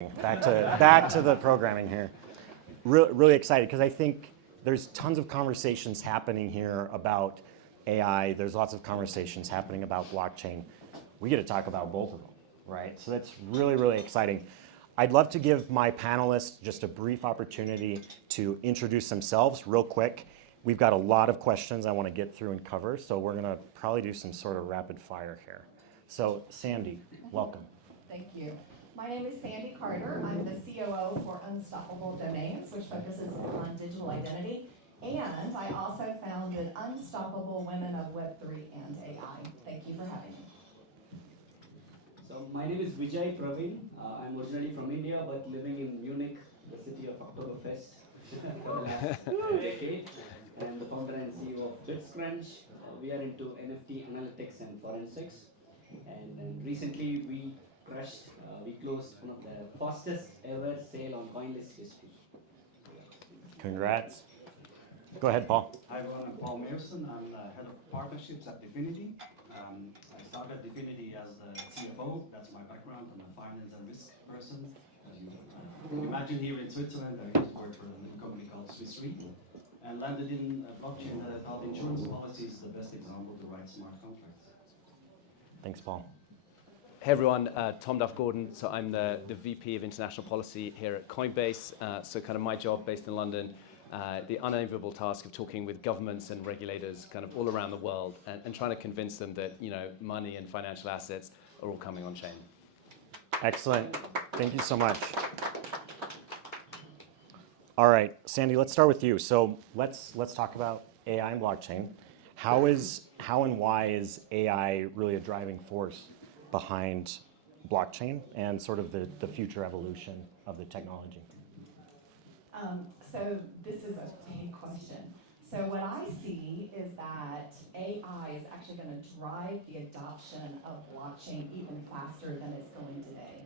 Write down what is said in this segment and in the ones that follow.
Back to the programming here. Really excited because I think there's tons of conversations happening here about AI. There's lots of conversations happening about blockchain. We get to talk about both of them, right? So that's really exciting. I'd love to give my panelists just a brief opportunity to introduce themselves real quick. We've got a lot of questions I want to get through and cover, so we're going to probably do some sort of rapid fire here. So Sandy, welcome. Thank you. My name is Sandy Carter. I'm the COO for Unstoppable Domains, which focuses on digital identity. And I also founded Unstoppable Women of Web3 and AI. Thank you for having me. So my name is Vijay Pravin. I'm originally from India, but living in Munich, the city of Oktoberfest, for the last decade. And I'm the founder and CEO of bitsCrunch. We are into NFT analytics and forensics. And recently we closed one of the fastest ever sale on CoinList history. Congrats. Go ahead, Paul. Hi everyone, I'm Paul Meeusen. I'm the head of partnerships at DFINITY. I started DFINITY as the CFO. That's my background. I'm a finance and risk person. As you can imagine, here in Switzerland, I used to work for a little company called Swiss Re and landed in blockchain that I thought insurance policy is the best example to write smart contracts. Thanks, Paul. Hey everyone, Tom Duff Gordon. So I'm the VP of International Policy here at Coinbase. So kind of my job based in London, the unenviable task of talking with governments and regulators kind of all around the world and trying to convince them that, you know, money and financial assets are all coming on chain. Excellent. Thank you so much. All right, Sandy, let's start with you. So let's talk about AI and blockchain. How and why is AI really a driving force behind blockchain and sort of the future evolution of the technology? So this is a big question. So what I see is that AI is actually going to drive the adoption of blockchain even faster than it's going today.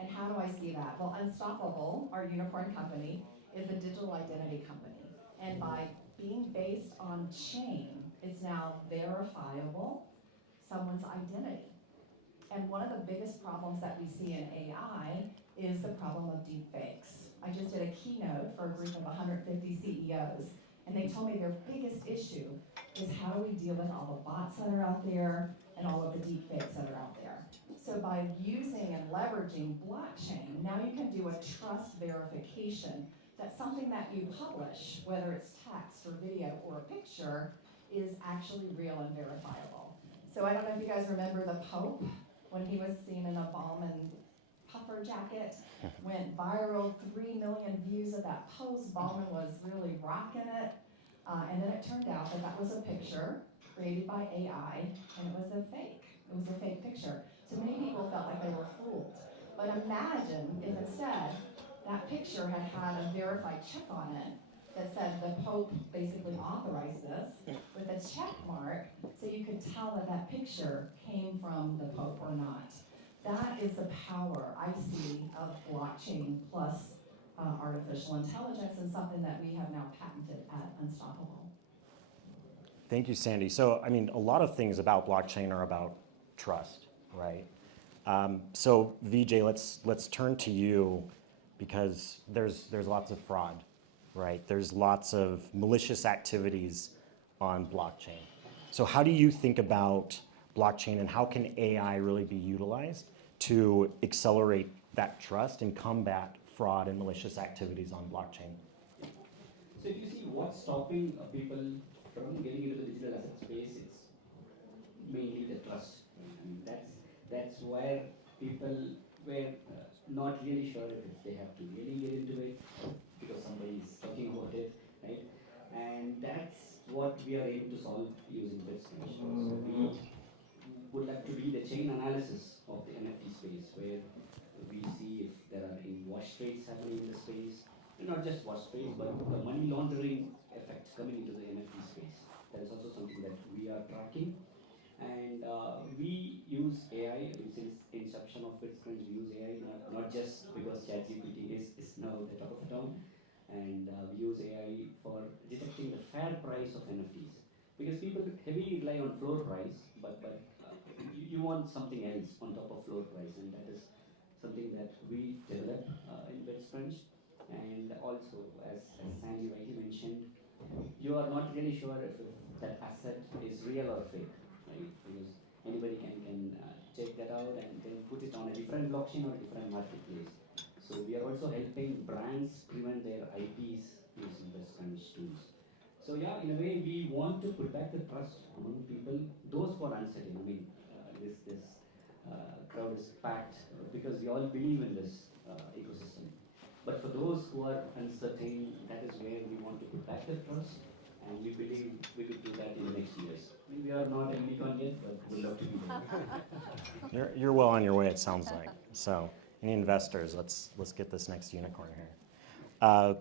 And how do I see that? Well, Unstoppable, our unicorn company, is a digital identity company. And by being based on chain, it's now verifiable someone's identity. And one of the biggest problems that we see in AI is the problem of deepfakes. I just did a keynote for a group of 150 CEOs, and they told me their biggest issue is how do we deal with all the bots that are out there and all of the deepfakes that are out there. So by using and leveraging blockchain, now you can do a trust verification that something that you publish, whether it's text or video or a picture, is actually real and verifiable. So I don't know if you guys remember the Pope, when he was seen in a Ballman puffer jacket, went viral, 3 million views of that post. Ballman was really rocking it. And then it turned out that that was a picture created by AI, and it was a fake. It was a fake picture. So many people felt like they were fooled. But imagine if instead that picture had had a verified check on it that said the Pope basically authorized this with a check mark, so you could tell that that picture came from the Pope or not. That is the power I see of blockchain plus artificial intelligence, and something that we have now patented at Unstoppable. Thank you, Sandy. So, I mean, a lot of things about blockchain are about trust, right? So, Vijay, let's turn to you because there's lots of fraud, right? There's lots of malicious activities on blockchain. So how do you think about blockchain and how can AI really be utilized to accelerate that trust and combat fraud and malicious activities on blockchain? So if you see what's stopping people from getting into the digital asset space, it's mainly the trust. And that's where people were not really sure if they have to really get into it because somebody is talking about it, right? And that's what we are able to solve using bitsCrunch. So we would like to be the chain analysis of the NFT space, where we see if there are any wash trades happening in the space, and not just wash trades, but the money laundering effect coming into the NFT space. That is also something that we are tracking. And we use AI since inception of bitsCrunch. We use AI not just because ChatGPT is now the top of town, and we use AI for detecting the fair price of NFTs. Because people heavily rely on floor price, but you want something else on top of floor price, and that is something that we develop in bitsCrunch. And also, as Sandy rightly mentioned, you are not really sure if that asset is real or fake, right? Because anybody can check that out and then put it on a different blockchain or a different marketplace. So we are also helping brands prevent their IPs using bitsCrunch tools. So yeah, in a way, we want to put back the trust among people, those who are uncertain. I mean, this crowd is packed because we all believe in this ecosystem. But for those who are uncertain, that is where we want to put back the trust, and we believe we could do that in the next years. I mean, we are not a unicorn yet, but we'd love to be there. You're well on your way, it sounds like. So, any investors, let's get this next unicorn here.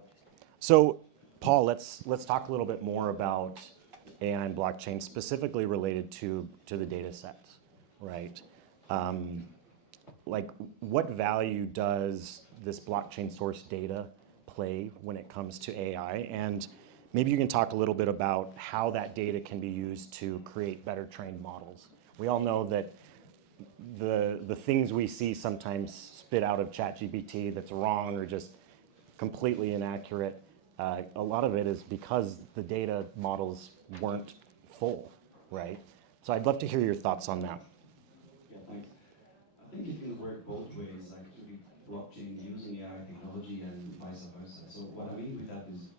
So, Paul, let's talk a little bit more about AI and blockchain, specifically related to the data sets, right? Like, what value does this blockchain source data play when it comes to AI? And maybe you can talk a little bit about how that data can be used to create better trained models. We all know that the things we see sometimes spit out of ChatGPT that's wrong or just completely inaccurate. A lot of it is because the data models weren't full, right? So I'd love to hear your thoughts on that. Yeah, thanks. I think it can work both ways, actually, blockchain using AI technology and vice versa. So what I mean with that is,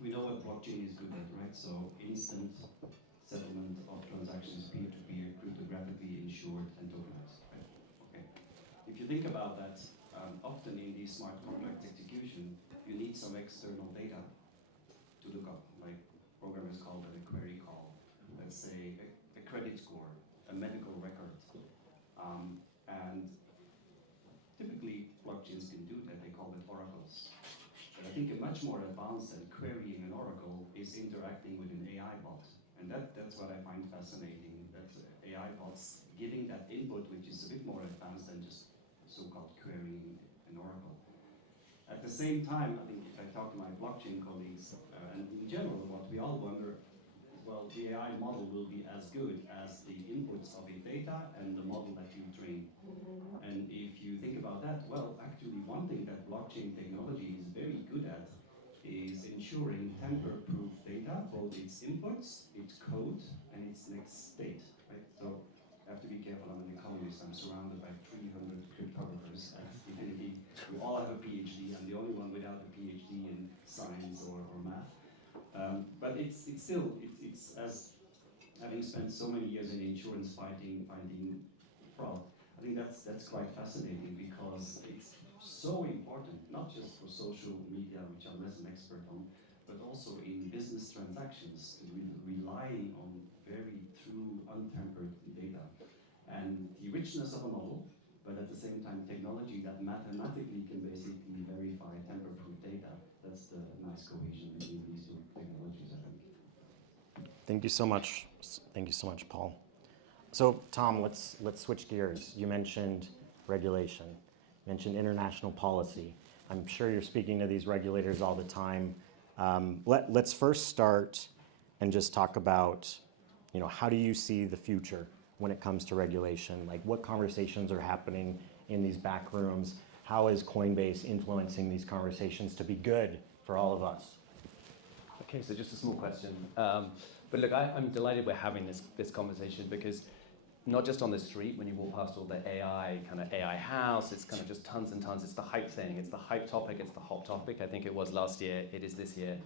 we know what blockchain is good at, right? So instant settlement of transactions, peer-to-peer, cryptographically insured and tokenized, right? Okay. If you think about that, often in these smart contract execution, you need some external data to look up, like programmers call that a query call. Let's say a credit score, a medical record. And typically blockchains can do that, they call it oracles. But I think a much more advanced than querying an oracle is interacting with an AI bot. And that's what I find fascinating, that AI bots giving that input, which is a bit more advanced than just so-called querying an oracle. At the same time, I think if I talk to my blockchain colleagues, and in general, what we all wonder, well, the AI model will be as good as the inputs of the data and the model that you train. And if you think about that, well, actually one thing that blockchain technology is very good at is ensuring tamper-proof data, both its inputs, its code, and its next state, right? So I have to be careful, I'm an economist, I'm surrounded by 300 cryptographers at DFINITY, who all have a PhD. I'm the only one without a PhD in science or math. But it's still, it's as having spent so many years in insurance finding fraud, I think that's quite fascinating because it's so important, not just for social media, which I'm less an expert on, but also in business transactions, relying on very true, untampered data. And the richness of a model, but at the same time technology that mathematically can basically verify tamper-proof data, that's the nice cohesion between these two technologies, I think. Thank you so much. Thank you so much, Paul. So, Tom, let's switch gears. You mentioned regulation, you mentioned international policy. I'm sure you're speaking to these regulators all the time. Let's first start and just talk about, how do you see the future when it comes to regulation? Like, what conversations are happening in these back rooms? How is Coinbase influencing these conversations to be good for all of us? Okay, so just a small question. But look, I'm delighted we're having this conversation because not just on the street, when you walk past all the AI house, it's kind of just tons and tons. It's the hype thing. It's the hype topic. It's the hot topic. I think it was last year. It is this year.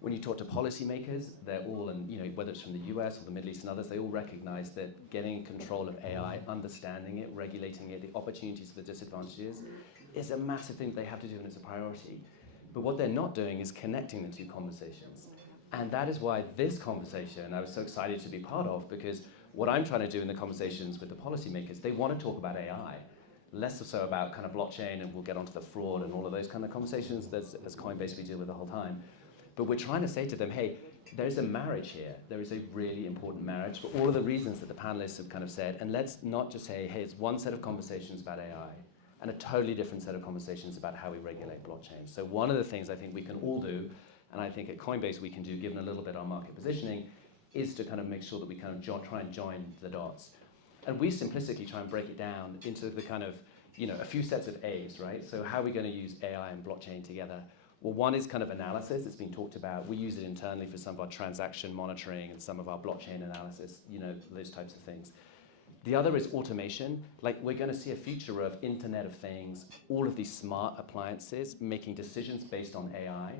When you talk to policymakers, they're all, and whether it's from the US or the Middle East and others, they all recognize that getting control of AI, understanding it, regulating it, the opportunities, the disadvantages, is a massive thing they have to do, and it's a priority. But what they're not doing is connecting the two conversations. And that is why this conversation I was so excited to be part of, because what I'm trying to do in the conversations with the policymakers, they want to talk about AI, less so about kind of blockchain, and we'll get onto the fraud and all of those kind of conversations as Coinbase we deal with the whole time. But we're trying to say to them, hey, there's a marriage here. There is a really important marriage for all of the reasons that the panelists have kind of said. And let's not just say, hey, it's one set of conversations about AI and a totally different set of conversations about how we regulate blockchain. So one of the things I think we can all do, and I think at Coinbase we can do, given a little bit our market positioning, is to kind of make sure that we kind of try and join the dots. And we simplistically try and break it down into the kind of, a few sets of A's, right? So how are we going to use AI and blockchain together? Well, one is kind of analysis. It's been talked about. We use it internally for some of our transaction monitoring and some of our blockchain analysis, those types of things. The other is automation. Like, we're going to see a future of Internet of Things, all of these smart appliances making decisions based on AI.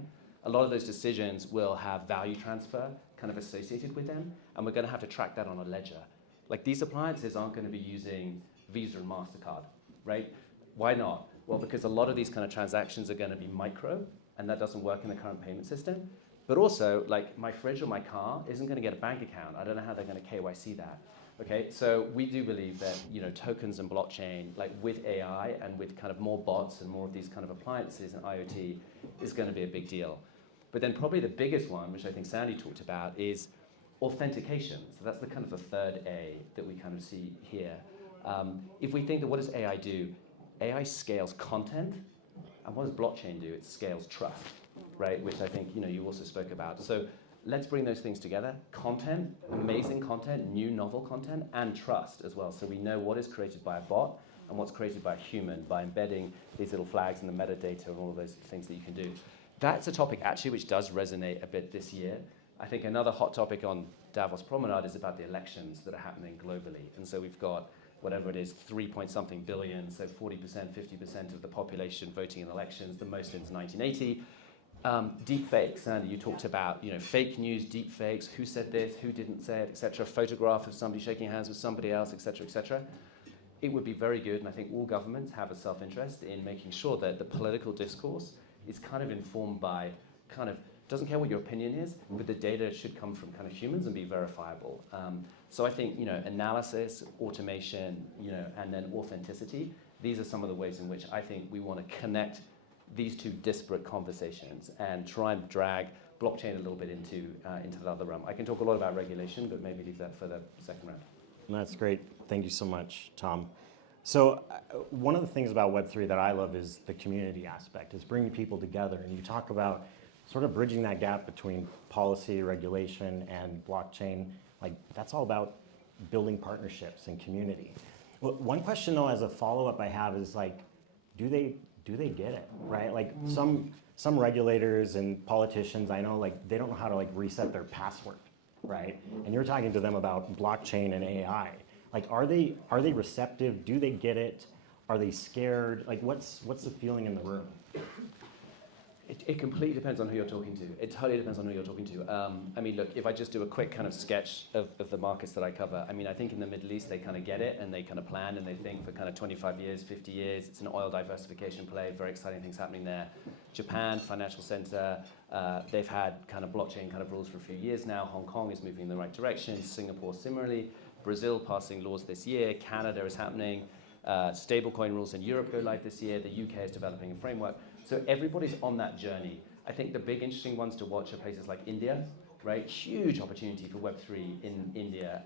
A lot of those decisions will have value transfer kind of associated with them, and we're going to have to track that on a ledger. Like, these appliances aren't going to be using Visa and MasterCard, right? Why not? Well, because a lot of these kind of transactions are going to be micro, and that doesn't work in the current payment system. But also, like, my fridge or my car isn't going to get a bank account. I don't know how they're going to KYC that. Okay, so we do believe that tokens and blockchain, like with AI and with kind of more bots and more of these kind of appliances and IoT, is going to be a big deal. But then probably the biggest one, which I think Sandy talked about, is authentication. So that's the kind of the third A that we kind of see here. If we think that what does AI do? AI scales content, and what does blockchain do? It scales trust, right? Which I think you also spoke about. So let's bring those things together. Content, amazing content, new novel content, and trust as well. So we know what is created by a bot and what's created by a human by embedding these little flags in the metadata and all of those things that you can do. That's a topic actually which does resonate a bit this year. I think another hot topic on Davos Promenade is about the elections that are happening globally. And so we've got whatever it is, 3-point-something billion, so 40%, 50% of the population voting in elections, the most since 1980. Deep fakes, Sandy, you talked about, fake news, deep fakes, who said this, who didn't say it, etc. Photograph of somebody shaking hands with somebody else, etc., etc. It would be very good, and I think all governments have a self-interest in making sure that the political discourse is kind of informed by doesn't care what your opinion is, but the data should come from kind of humans and be verifiable. So I think, analysis, automation, and then authenticity, these are some of the ways in which I think we want to connect these two disparate conversations and try and drag blockchain a little bit into the other realm. I can talk a lot about regulation, but maybe leave that for the second round. That's great. Thank you so much, Tom. So one of the things about Web3 that I love is the community aspect. It's bringing people together, and you talk about sort of bridging that gap between policy, regulation, and blockchain. Like, that's all about building partnerships and community. Well, one question, though, as a follow-up I have is, like, do they get it, right? Like, some regulators and politicians, I know, like, they don't know how to, like, reset their password, right? And you're talking to them about blockchain and AI. Like, are they receptive? Do they get it? Are they scared? Like, what's the feeling in the room? It completely depends on who you're talking to. It totally depends on who you're talking to. I mean, look, if I just do a quick kind of sketch of the markets that I cover, I mean, I think in the Middle East, they kind of get it, and they kind of plan, and they think for kind of 25 years, 50 years, it's an oil diversification play, very exciting things happening there. Japan, financial center, they've had kind of blockchain kind of rules for a few years now. Hong Kong is moving in the right direction. Singapore similarly. Brazil passing laws this year. Canada is happening. Stablecoin rules in Europe go live this year. The UK is developing a framework. So everybody's on that journey. I think the big interesting ones to watch are places like India, right? Huge opportunity for Web3 in India.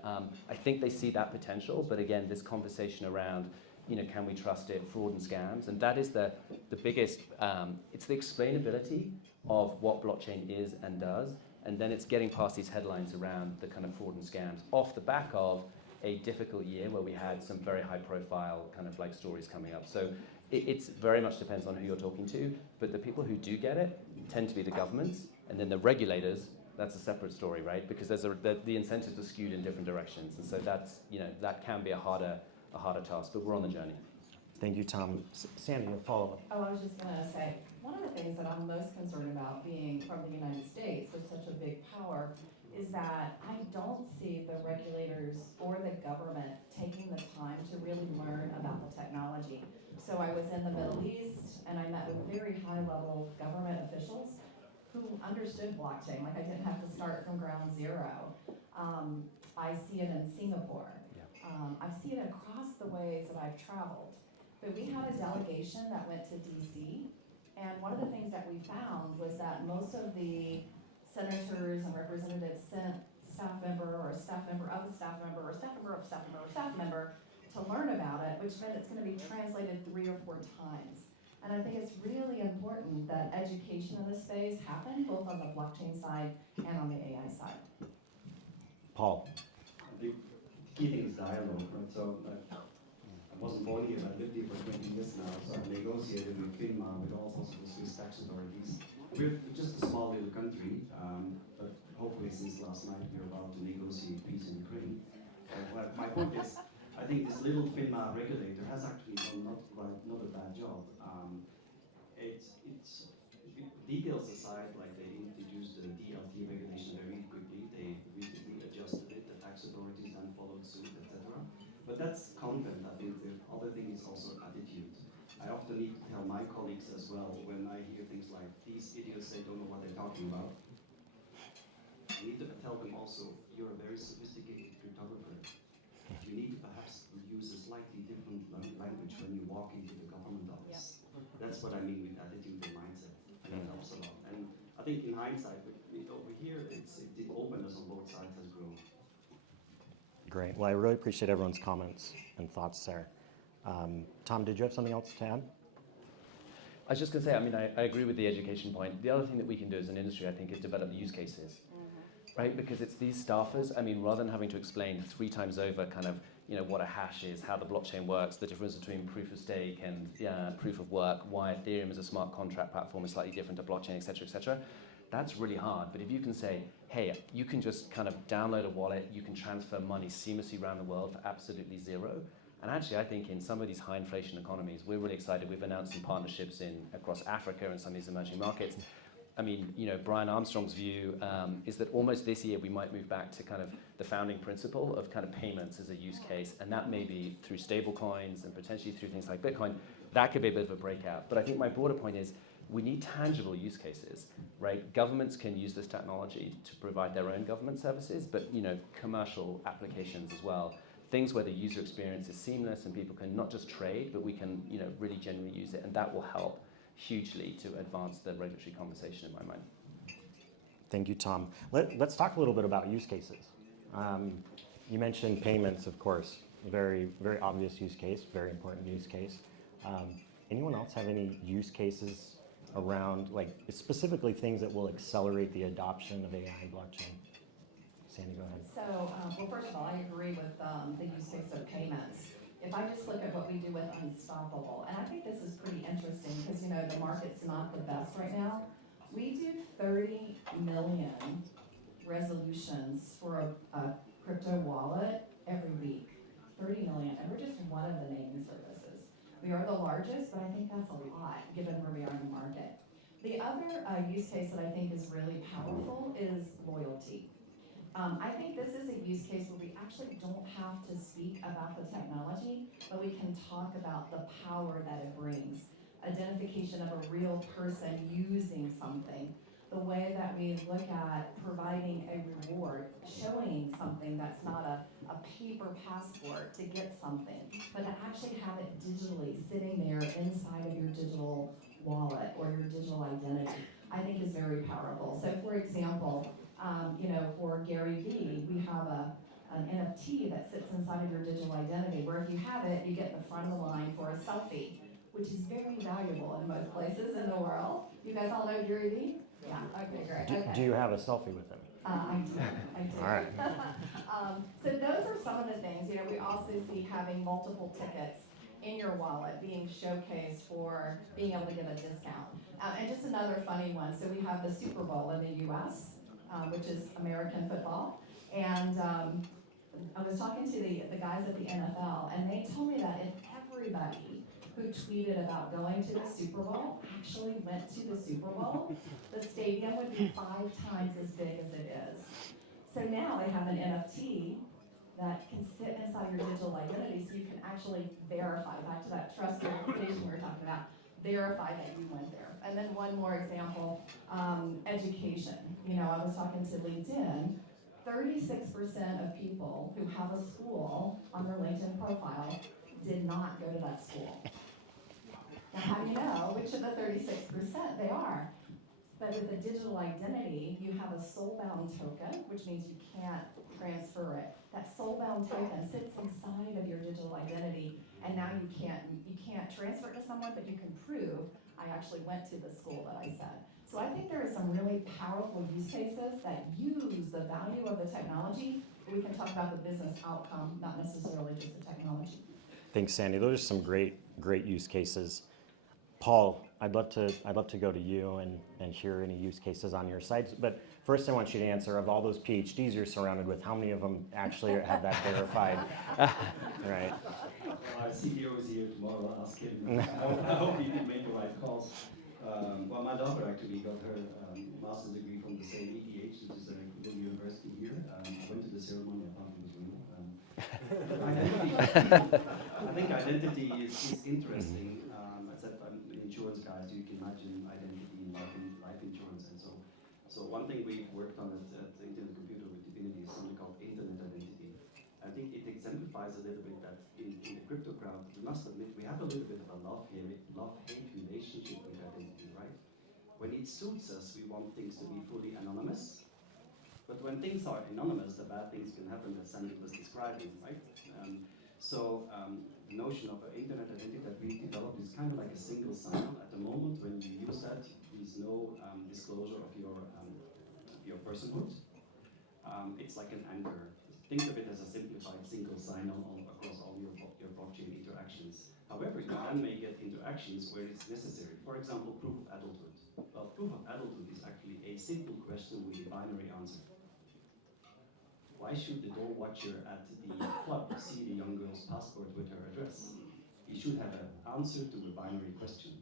I think they see that potential, but again, this conversation around, can we trust it, fraud and scams, and that is the biggest, it's the explainability of what blockchain is and does, and then it's getting past these headlines around the kind of fraud and scams off the back of a difficult year where we had some very high profile kind of like stories coming up. So it's very much depends on who you're talking to, but the people who do get it tend to be the governments, and then the regulators, that's a separate story, right? Because the incentives are skewed in different directions, and so that's, that can be a harder task, but we're on the journey. Thank you, Tom. Sandy, a follow-up. Oh, I was just going to say, one of the things that I'm most concerned about being from the United States with such a big power is that I don't see the regulators or the government taking the time to really learn about the technology. So I was in the Middle East, and I met with very high-level government officials who understood blockchain. Like, I didn't have to start from ground zero. I see it in Singapore. I see it across the ways that I've traveled. But we had a delegation that went to DC, and one of the things that we found was that most of the senators and representatives sent staff member or a staff member of a staff member or a staff member of a staff member or a staff member to learn about it, which meant it's going to be translated 3 or 4 times. And I think it's really important that education in this space happen both on the blockchain side and on the AI side. Paul. The key thing is dialogue, right? So I wasn't born here, but I lived here for 20 years now, so I've negotiated with FINMA, with all possible Swiss tax authorities. We're just a small little country, but hopefully since last night we're about to negotiate peace in Ukraine. My point is, I think this little FINMA regulator has actually done not a bad job. It's details aside, like they introduced the DLT regulation very quickly. They recently adjusted it. The tax authorities then followed suit, etc. But that's content. I think the other thing is also attitude. I often need to tell my colleagues as well when I hear things like these idiots, they don't know what they're talking about. I need to tell them also, you're a very sophisticated cryptographer. You need to perhaps use a slightly different language when you walk into the government office. Yep. That's what I mean with attitude and mindset. And it helps a lot. And I think in hindsight, over here, the openness on both sides has grown. Great. Well, I really appreciate everyone's comments and thoughts there. Tom, did you have something else to add? I was just going to say, I mean, I agree with the education point. The other thing that we can do as an industry, I think, is develop use cases, right? Because it's these staffers, I mean, rather than having to explain 3 times over kind of, you know, what a hash is, how the blockchain works, the difference between proof of stake and proof of work, why Ethereum is a smart contract platform is slightly different to blockchain, et cetera, that's really hard. But if you can say, hey, you can just kind of download a wallet, you can transfer money seamlessly around the world for absolutely zero. And actually, I think in some of these high inflation economies, we're really excited. We've announced some partnerships across Africa and some of these emerging markets. I mean, you know, Brian Armstrong's view is that almost this year we might move back to kind of the founding principle of kind of payments as a use case, and that may be through stable coins and potentially through things like Bitcoin. That could be a bit of a breakout. But I think my broader point is we need tangible use cases, right? Governments can use this technology to provide their own government services, but, you know, commercial applications as well. Things where the user experience is seamless and people can not just trade, but we can, you know, really genuinely use it, and that will help hugely to advance the regulatory conversation in my mind. Thank you, Tom. Let's talk a little bit about use cases. You mentioned payments, of course, very, very obvious use case, very important use case. Anyone else have any use cases around, like, specifically things that will accelerate the adoption of AI and blockchain? Sandy, go ahead. So, well, first of all, I agree with the use case of payments. If I just look at what we do with Unstoppable, and I think this is pretty interesting because, you know, the market's not the best right now. We do 30 million resolutions for a crypto wallet every week. 30 million, and we're just one of the naming services. We are the largest, but I think that's a lot given where we are in the market. The other use case that I think is really powerful is loyalty. I think this is a use case where we actually don't have to speak about the technology, but we can talk about the power that it brings. Identification of a real person using something. The way that we look at providing a reward, showing something that's not a paper passport to get something, but to actually have it digitally sitting there inside of your digital wallet or your digital identity, I think is very powerful. So for example, you know, for Gary Vee, we have an NFT that sits inside of your digital identity, where if you have it, you get in the front of the line for a selfie, which is very valuable in most places in the world. You guys all know Gary Vee? Yeah, okay, great. Okay. Do you have a selfie with him? I do. All right. So those are some of the things. You know, we also see having multiple tickets in your wallet being showcased for being able to get a discount. And just another funny one. So we have the Super Bowl in the U.S., which is American football. And I was talking to the guys at the NFL, and they told me that if everybody who tweeted about going to the Super Bowl actually went to the Super Bowl, the stadium would be 5 times as big as it is. So now they have an NFT that can sit inside your digital identity, so you can actually verify, back to that trust verification we were talking about, verify that you went there. And then one more example, education. You know, I was talking to LinkedIn, 36% of people who have a school on their LinkedIn profile did not go to that school. Now, how do you know which of the 36% they are? But with a digital identity, you have a soul-bound token, which means you can't transfer it. That soul-bound token sits inside of your digital identity, and now you can't transfer it to someone, but you can prove I actually went to the school that I said. So I think there are some really powerful use cases that use the value of the technology. We can talk about the business outcome, not necessarily just the technology. Thanks, Sandy. Those are some great use cases. Paul, I'd love to go to you and hear any use cases on your side. But first, I want you to answer, of all those PhDs you're surrounded with, how many of them actually have that verified? Right. Our CEO is here tomorrow. I'll ask him. I hope he can make the right calls. Well, my daughter actually got her master's degree from the same ETH, which is a little university here. I went to the ceremony. I thought it was real. I think identity is interesting. I said I'm an insurance guy, so you can imagine identity in life insurance. And so one thing we've worked on at Internet Computer with DFINITY is something called internet identity. I think it exemplifies a little bit that in the crypto crowd, we must admit we have a little bit of a love-hate relationship with identity, right? When it suits us, we want things to be fully anonymous. But when things are anonymous, the bad things can happen, as Sandy was describing, right? The notion of an internet identity that we developed is kind of like a single sign-on. At the moment, when you use that, there is no disclosure of your personhood. It's like an anchor. Think of it as a simplified single sign-on across all your blockchain interactions. However, you then may get interactions where it's necessary. For example, proof of adulthood. Well, proof of adulthood is actually a simple question with a binary answer. Why should the door watcher at the club see the young girl's passport with her address? He should have an answer to a binary question.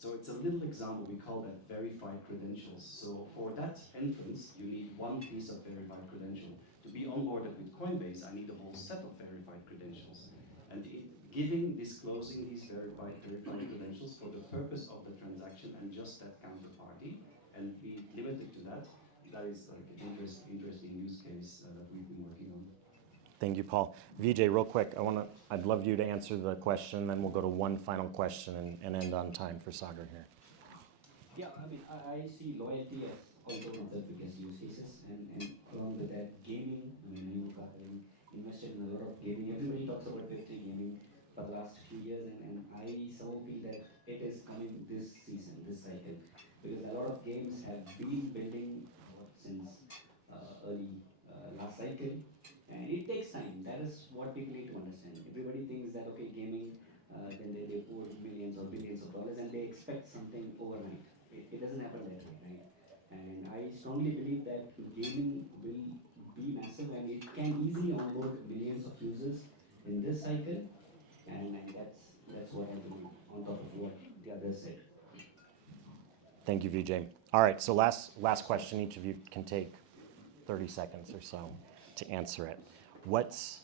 So it's a little example, we call that verified credentials. So for that entrance, you need one piece of verified credential. To be onboarded with Coinbase, I need a whole set of verified credentials. And disclosing these verified credentials for the purpose of the transaction and just that counterparty, and be limited to that, that is like an interesting use case that we've been working on. Thank you, Paul. Vijay, real quick, I'd love you to answer the question, then we'll go to one final question and end on time for Sagar here. Yeah, I mean, I see loyalty as also one of the biggest use cases, and along with that, gaming. I mean, you have invested in a lot of gaming. Everybody talks about Web3 gaming for the last few years, and I somehow feel that it is coming this season, this cycle, because a lot of games have been building since early last cycle, and it takes time. That is what people need to understand. Everybody thinks that, okay, gaming, then they pour millions or billions of dollars and they expect something overnight. It doesn't happen that way, right? And I strongly believe that gaming will be massive and it can easily onboard millions of users in this cycle, and that's what I believe, on top of what the others said. Thank you, Vijay. All right, so last question. Each of you can take 30 seconds or so to answer it. What's,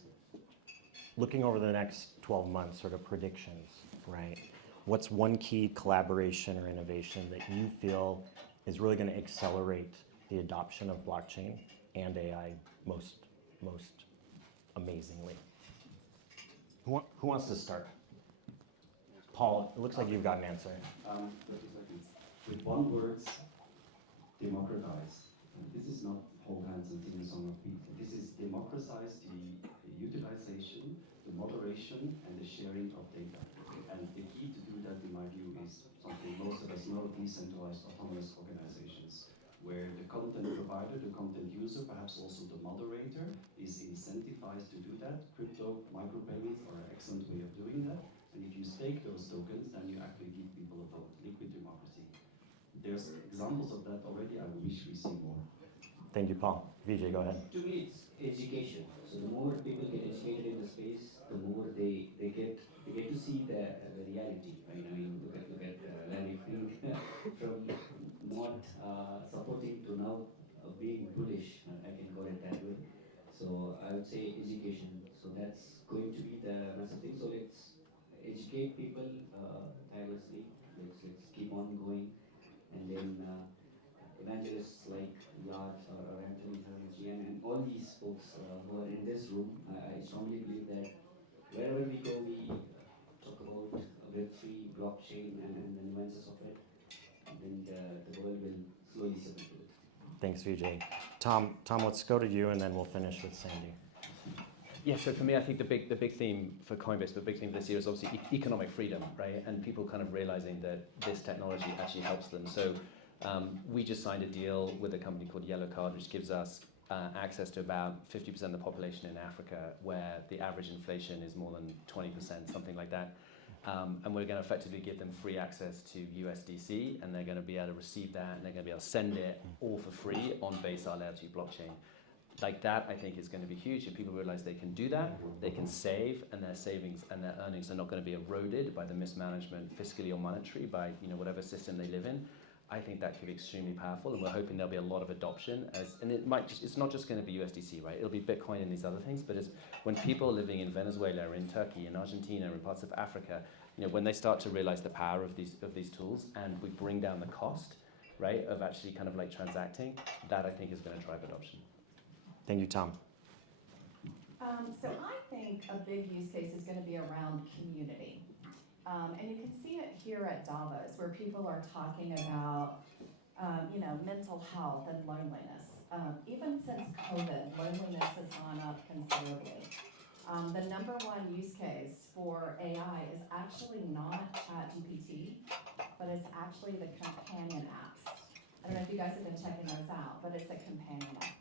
looking over the next 12 months, sort of predictions, right? What's one key collaboration or innovation that you feel is really going to accelerate the adoption of blockchain and AI most amazingly? Who wants to start? Paul, it looks like you've got an answer. 30 seconds. With one word, democratize. This is not hold hands and sing a song of peace. This is democratize the utilization, the moderation, and the sharing of data. And the key to do that, in my view, is something most of us know: decentralized autonomous organizations, where the content provider, the content user, perhaps also the moderator, is incentivized to do that. Crypto micropayments are an excellent way of doing that. And if you stake those tokens, then you actually give people a vote. Liquid democracy. There's examples of that already. I wish we see more. Thank you, Paul. Vijay, go ahead. To me, it's education. So the more people get educated in the space, the more they get to see the reality, right? I mean, look at Larry Fink from not supporting to now being bullish. I can call it that way. So I would say education. So that's going to be the massive thing. So let's educate people tirelessly. Let's keep on going, and then evangelists like Yard or Anthony Tharmaji and all these folks who are in this room. I strongly believe that wherever we go, we talk about Web3, blockchain, and the nuances of it, and then the world will slowly submit to it. Thanks, Vijay. Tom, let's go to you, and then we'll finish with Sandy. Yeah, so for me, I think the big theme for Coinbase, the big theme this year is obviously economic freedom, right? And people kind of realizing that this technology actually helps them. So we just signed a deal with a company called Yellow Card, which gives us access to about 50% of the population in Africa, where the average inflation is more than 20%, something like that. And we're going to effectively give them free access to USDC, and they're going to be able to receive that, and they're going to be able to send it all for free on base our layer 2 blockchain. Like that, I think is going to be huge. If people realize they can do that, they can save, and their savings and their earnings are not going to be eroded by the mismanagement, fiscally or monetary, by whatever system they live in. I think that could be extremely powerful, and we're hoping there'll be a lot of adoption. And it's not just going to be USDC, right? It'll be Bitcoin and these other things. But when people living in Venezuela, in Turkey, in Argentina, in parts of Africa, when they start to realize the power of these tools, and we bring down the cost, right, of actually kind of like transacting, that I think is going to drive adoption. Thank you, Tom. So I think a big use case is going to be around community. And you can see it here at Davos, where people are talking about, mental health and loneliness. Even since COVID, loneliness has gone up considerably. The number one use case for AI is actually not ChatGPT, but it's actually the companion apps. I don't know if you guys have been checking those out, but it's the companion apps.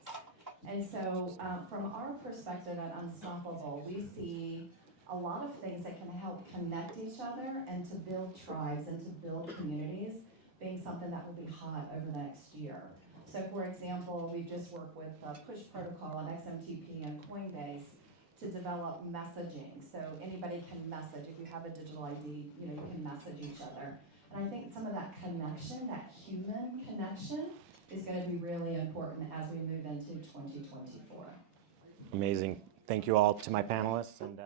And so from our perspective at Unstoppable, we see a lot of things that can help connect each other and to build tribes and to build communities being something that will be hot over the next year. So for example, we just worked with Push Protocol and XMTP and Coinbase to develop messaging. So anybody can message. If you have a digital ID, you can message each other. And I think some of that connection, that human connection, is going to be really important as we move into 2024. Amazing. Thank you all to my panelists, and